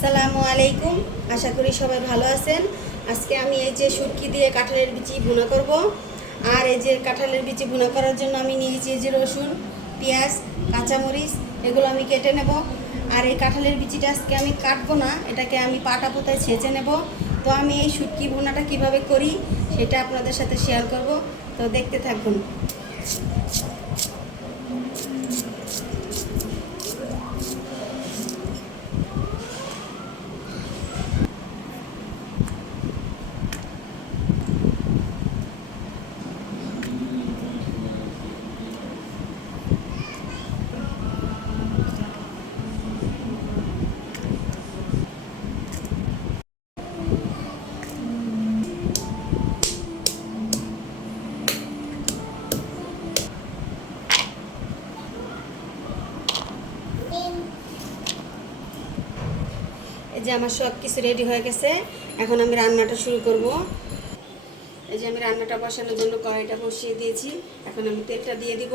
আসসালামু আলাইকুম। আশা করি সবাই ভালো আছেন। আজকে আমি এই যে শুটকি দিয়ে কাঁঠালের বিচি ভুনা করব। আর এই যে কাঁঠালের বিচি ভুনা করার জন্য আমি নিয়েছি এই যে রসুন, পেঁয়াজ, কাঁচামরিচ, এগুলো আমি কেটে নেব। আর এই কাঁঠালের বিচিটা আজকে আমি কাটবো না, এটাকে আমি পাটা পোতায় ছেঁচে নেব। তো আমি এই শুটকি ভুনাটা কিভাবে করি সেটা আপনাদের সাথে শেয়ার করব, তো দেখতে থাকুন। এই যে আমার সব কিছু রেডি হয়ে গেছে, এখন আমি রান্নাটা শুরু করব। এই যে আমি রান্নাটা বসানোর জন্য কড়াইটা বসিয়ে দিয়েছি, এখন আমি তেলটা দিয়ে দিব।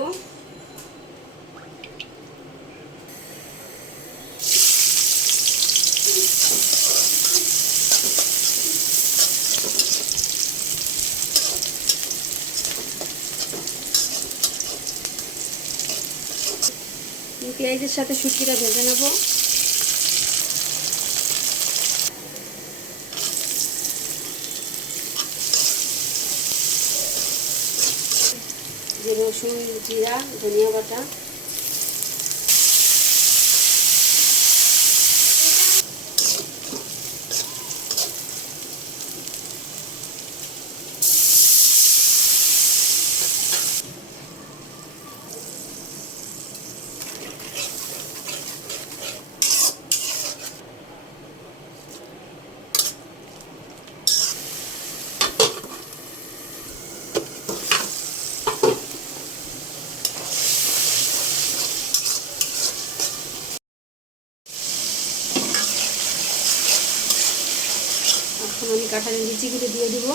পেঁয়াজের সাথে শুটকিটা ভেজে নেব। যে রসুন, জিরা, ধনিয়া বাটা, এখন আমি কাঁঠালের বিচিগুলো দিয়ে দিব।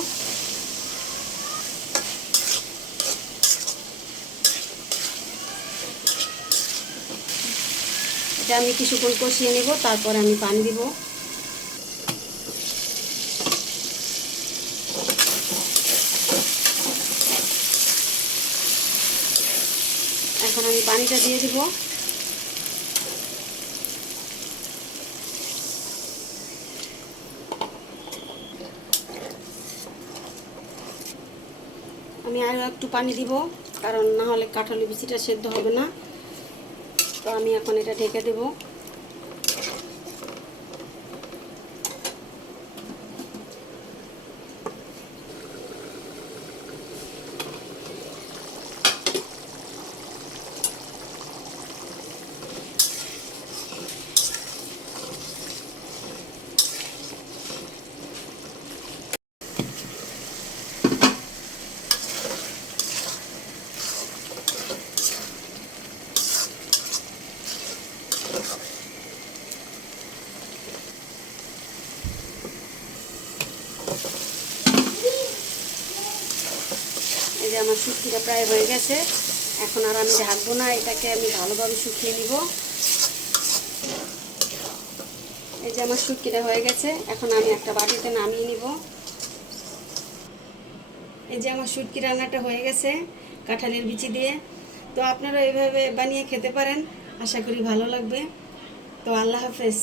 এটা আমি কিছুক্ষণ কষিয়ে নেব, তারপরে আমি পানি দিব। এখন আমি পানিটা দিয়ে দিব। আমি আরও একটু পানি দিব, কারণ না হলে কাঁঠালের বিচিটা সেদ্ধ হবে না। তো আমি এখন এটা ঢেকে দেব। এই যে আমার শুটকিটা প্রায় হয়ে গেছে, এখন আর আমি ঢাকবো না, এটাকে আমি ভালোভাবে শুকিয়ে নিব। এই যে আমার শুটকিটা হয়ে গেছে, এখন আমি একটা বাটিতে নামিয়ে নিব। এই যে আমার শুটকি রান্নাটা হয়ে গেছে কাঁঠালের বিচি দিয়ে। তো আপনারা এইভাবে বানিয়ে খেতে পারেন, আশা করি ভালো লাগবে। তো আল্লাহ হাফেজ।